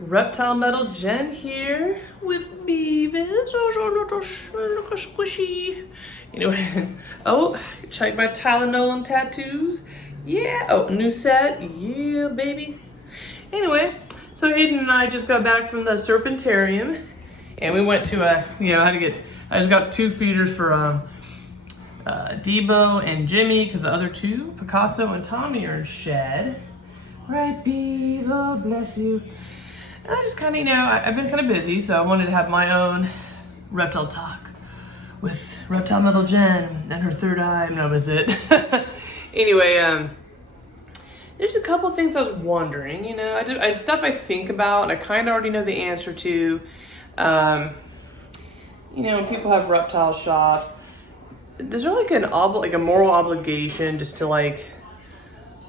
Reptile Metal Jen here with Beavis. Oh, look how squishy. Anyway, oh, check my Tylenol tattoos. Yeah, oh, new set. Yeah, baby. Anyway, so Aiden and I just got back from the Serpentarium, and we went to I just got 2 feeders for Debo and Jimmy, because the other 2, Picasso and Tommy, are in shed. Right, Beaver, bless you. And I just kind of, I've been kind of busy, so I wanted to have my own reptile talk with Reptile Metal Jen and her third eye. No, was it? Anyway, there's a couple things I was wondering. Stuff I think about, I kind of already know the answer to. When people have reptile shops, is there like a moral obligation just to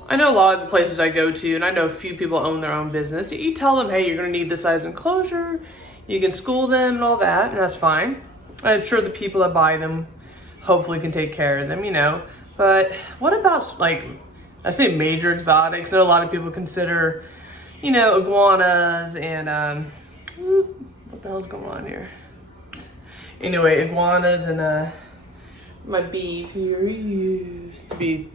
I know a lot of the places I go to, and I know a few people own their own business. You tell them, hey, you're going to need this size enclosure. You can school them and all that, and that's fine. I'm sure the people that buy them hopefully can take care of them, But what about, I say major exotics? I know a lot of people consider, iguanas and, what the hell's going on here? Anyway, iguanas and, my beef here used to be,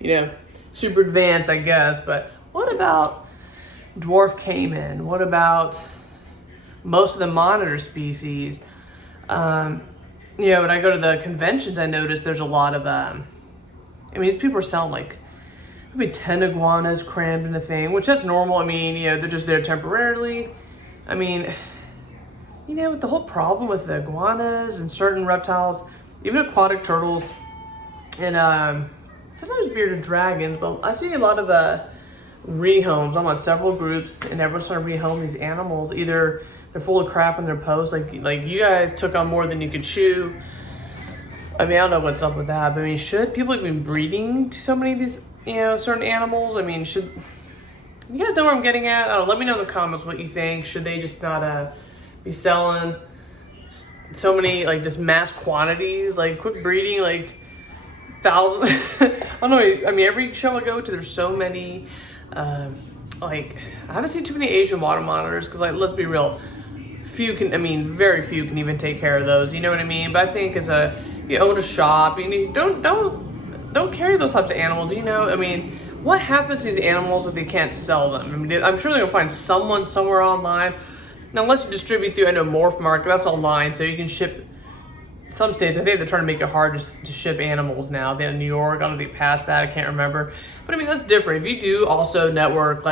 super advanced, I guess, but what about dwarf caiman? What about most of the monitor species? When I go to the conventions, I notice there's a lot of, these people are selling maybe 10 iguanas crammed in the thing, which that's normal. They're just there temporarily. With the whole problem with the iguanas and certain reptiles, even aquatic turtles, and sometimes bearded dragons, but I see a lot of rehomes. I'm on several groups, and everyone's trying to rehome these animals. Either they're full of crap in their posts, like you guys took on more than you could chew. I don't know what's up with that, but should people even breeding so many of these, certain animals? Should you guys know where I'm getting at? I don't know. Let me know in the comments what you think. Should they just not be selling so many just mass quantities? Quit breeding thousands. I don't know. Every show I go to, there's so many. I haven't seen too many Asian water monitors because, let's be real, very few can even take care of those. You know what I mean? But I think if you own a shop, don't carry those types of animals. What happens to these animals if they can't sell them? I'm sure they're gonna find someone somewhere online. Now, unless you distribute through, Morph Market, that's online, so you can ship. Some states, I think they're trying to make it hard to ship animals now. They have New York, I don't know if they passed that, I can't remember. But that's different. If you do also network,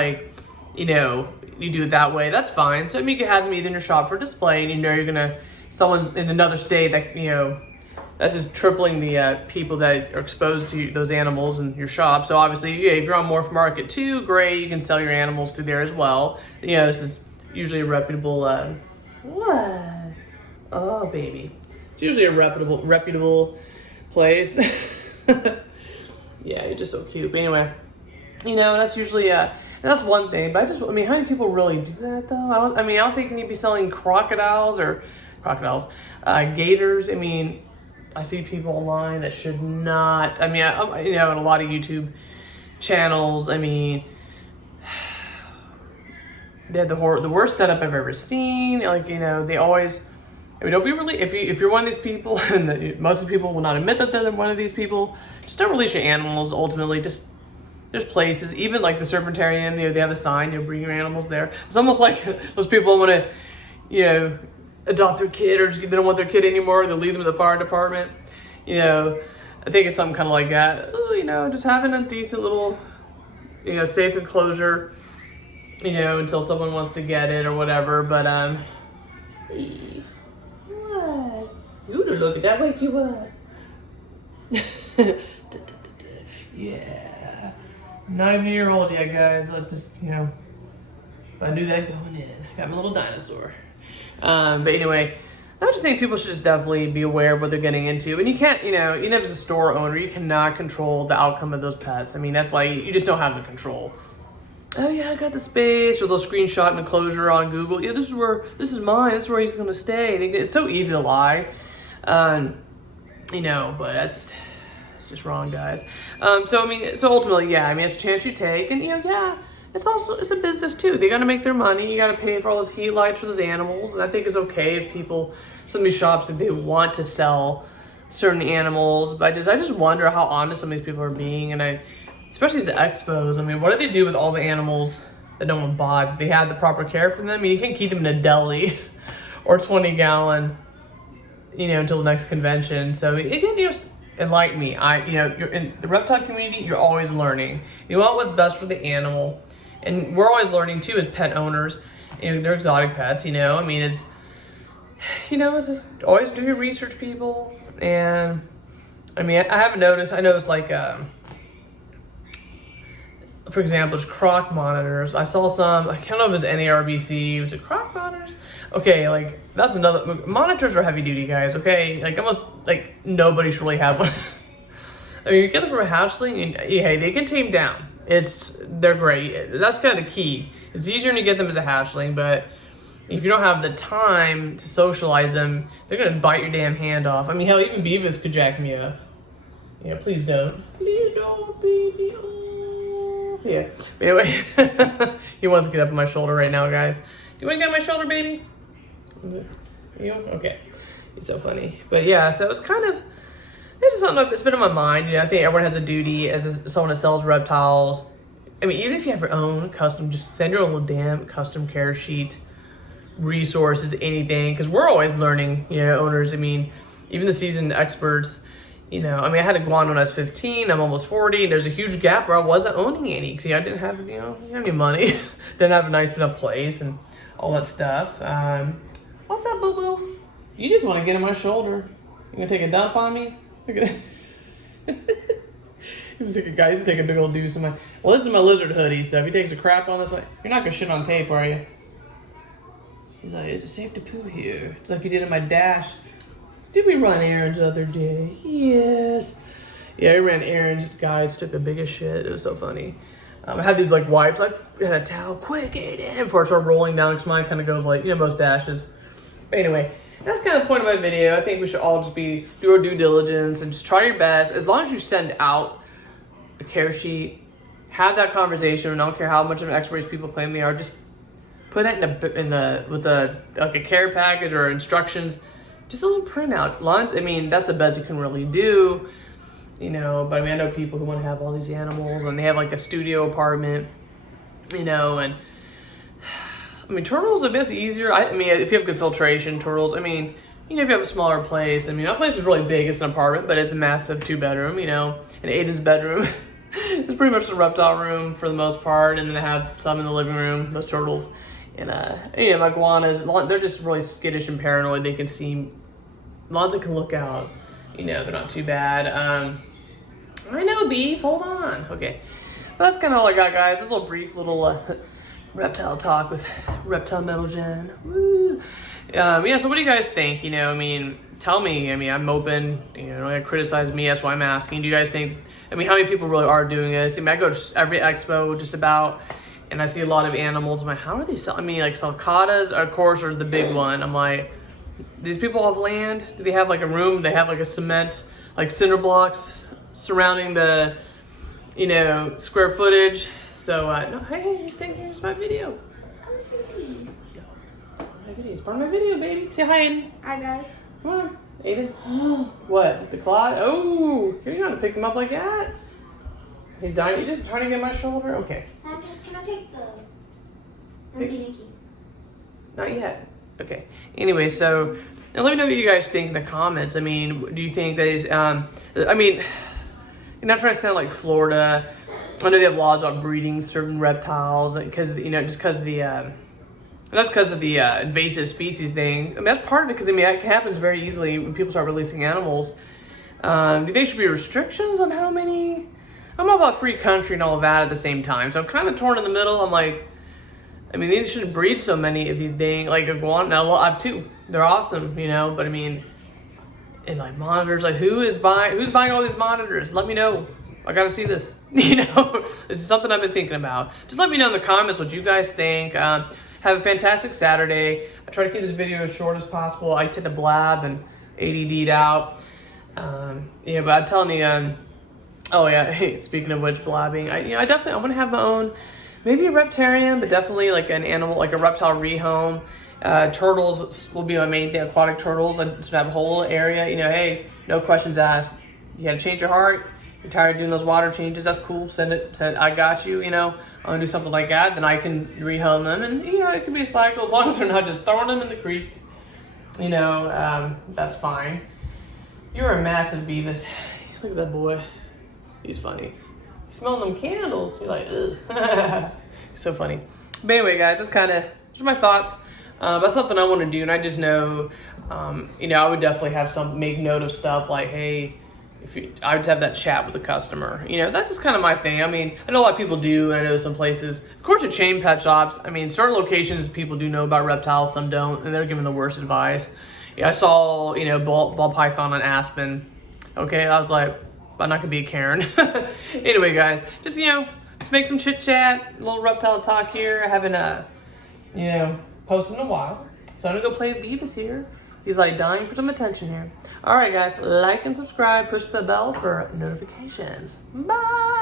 you do it that way, that's fine. So you can have them either in your shop for display, and you're gonna, someone in another state that, that's just tripling the people that are exposed to those animals in your shop. So obviously, if you're on Morph Market too, great, you can sell your animals through there as well. This is usually a reputable, what? Oh, baby. It's usually a reputable place. Yeah, you're just so cute. But anyway, that's usually that's one thing. But how many people really do that though? I don't think you need to be selling crocodiles, gators. I see people online that should not. In a lot of YouTube channels, they have the worst setup I've ever seen. They always. Don't be really, if you're one of these people, and most of the people will not admit that they're one of these people, just don't release your animals. Ultimately, just there's places, even like the Serpentarium, they have a sign, bring your animals there. It's almost like those people want to, adopt their kid, or they don't want their kid anymore, they'll leave them at the fire department. I think it's something kind of like that. Just having a decent little, safe enclosure, until someone wants to get it or whatever. But you would look at that way, you would. Yeah. Not even a year old yet, guys. I just, I knew that going in. Got my little dinosaur. But anyway, I just think people should just definitely be aware of what they're getting into. And you can't, even as a store owner, you cannot control the outcome of those pets. That's you just don't have the control. Oh yeah, I got the space, or they'll screenshot an enclosure on Google. Yeah, this is mine. This is where he's gonna stay. It's so easy to lie, but it's just wrong, guys. So ultimately, yeah, it's a chance you take, and it's a business too. They got to make their money. You got to pay for all those heat lights for those animals. And I think it's okay if people, some of these shops, if they want to sell certain animals. But I just wonder how honest some of these people are being. And especially these expos. I mean, what do they do with all the animals that no one bought? They had the proper care for them. I mean, you can't keep them in a deli or 20-gallon, until the next convention. So again, enlighten me. You're in the reptile community. You're always learning. You want what's best for the animal, and we're always learning too as pet owners. They're exotic pets. I mean, it's just always do your research, people. And I mean, I noticed like, for example, there's croc monitors. I saw some, I can't know if it was NARBC, was it croc monitors? Okay, like, that's another, monitors are heavy duty, guys, okay? Like, almost, like, nobody should really have one. I mean, you get them from a hatchling, and, hey, they can tame down. They're great. That's kind of the key. It's easier to get them as a hatchling, but if you don't have the time to socialize them, they're gonna bite your damn hand off. I mean, hell, even Beavis could jack me up. Yeah, please don't. Please don't, baby. Oh. Yeah. But anyway, he wants to get up on my shoulder right now, guys. Do you want to get on my shoulder, baby? You? Okay. He's so funny. But yeah, so it's just something that's been on my mind. I think everyone has a duty as someone that sells reptiles. I mean, even if you have your own custom, just send your own little damn custom care sheet, resources, anything, because we're always learning, owners. I mean, even the seasoned experts, I mean, I had iguana when I was 15, I'm almost 40, and there's a huge gap where I wasn't owning any, because I didn't have, any money, didn't have a nice enough place, and all that stuff. What's up, boo-boo? You just want to get on my shoulder. You gonna take a dump on me? Look at it. He's gonna take a big old deuce in my, well, this is my lizard hoodie, so if he takes a crap on this, you're not gonna shit on tape, are you? He's like, is it safe to poo here? It's like you did in my dash. Did we run errands the other day? Yes. Yeah, we ran errands, guys, took the biggest shit. It was so funny. I had these like wipes, I had a towel, quick, Aiden, before I started rolling down, because mine kind of goes like, most dashes. But anyway, that's kind of the point of my video. I think we should all just do our due diligence and just try your best. As long as you send out a care sheet, have that conversation, and I don't care how much of an expert people claim they are, just put that with like a care package or instructions, just a little printout. Lunch, I mean, that's the best you can really do, but I mean, I know people who want to have all these animals and they have like a studio apartment, and I mean, turtles are a bit easier. I mean, if you have good filtration, turtles, I mean, if you have a smaller place, I mean, my place is really big, it's an apartment, but it's a massive 2-bedroom, and Aiden's bedroom is pretty much the reptile room for the most part, and then I have some in the living room, those turtles. And, my iguanas, they're just really skittish and paranoid. They can see, as long as they can look out, they're not too bad. I know, Beef, hold on. Okay. But that's kind of all I got, guys. This little brief reptile talk with Reptile Metal Gen. Woo. So what do you guys think? I mean, tell me. I mean, I'm open. Criticize me. That's why I'm asking. Do you guys think, how many people really are doing this? I mean, I go to every expo just about, and I see a lot of animals. I'm like, how are they selling? I mean, like sulcatas, of course, are the big one. I'm like, these people have land? Do they have like a room? They have like a cement, like cinder blocks surrounding the, square footage. So, no, hey, here's my video. My video, it's part of my video, baby. Say hi, Aiden. Hi, guys. Come on, Aiden. What, the claw? Oh, you're not gonna pick him up like that. He's dying. You're just trying to get my shoulder? Okay. Can I take the Nicky? Not yet. Okay. Anyway, so now let me know what you guys think in the comments. I mean, do you think that is, I mean, you're not trying to sound like Florida. I know they have laws about breeding certain reptiles because, just because of the, that's because of the invasive species thing. I mean, that's part of it because, I mean, it happens very easily when people start releasing animals. Do you think there should be restrictions on how many? I'm all about free country and all of that at the same time. So I'm kind of torn in the middle. I'm like, I mean, they shouldn't breed so many of these dang, like iguana. Now, I have 2. They're awesome, but I mean, and like monitors, like who's buying all these monitors? Let me know. I gotta see this. This is something I've been thinking about. Just let me know in the comments what you guys think. Have a fantastic Saturday. I try to keep this video as short as possible. I tend to blab and ADD'd out. But I'm telling you, oh yeah, hey, speaking of which, blabbing, I want to have my own maybe a reptarium, but definitely like an animal, like a reptile rehome. Turtles will be my main thing, aquatic turtles. I just have a whole area, you know, hey, no questions asked. You had to change your heart. You're tired of doing those water changes. That's cool. Send I got you, you know. I'm gonna do something like that. Then I can rehome them. And, you know, it can be a cycle as long as they're not just throwing them in the creek. You know, that's fine. You're a massive Beavis. Look at that boy. He's funny. He's smelling them candles. You're like, ugh. So funny. But anyway, guys, that's kind of just my thoughts. That's something I want to do, and I just know, you know, I would definitely have make note of stuff like, hey, I would have that chat with the customer. You know, that's just kind of my thing. I mean, I know a lot of people do, and I know some places. Of course, at chain pet shops, I mean, certain locations people do know about reptiles, some don't, and they're giving the worst advice. Yeah, I saw, you know, ball python on Aspen. Okay, I was like, I'm not gonna be a Karen. Anyway, guys, just, you know, just make some chit chat, a little reptile talk here. I haven't, you know, posted in a while, so I'm gonna go play with Beavis here. He's like dying for some attention here. All right, guys, like and subscribe, push the bell for notifications. Bye.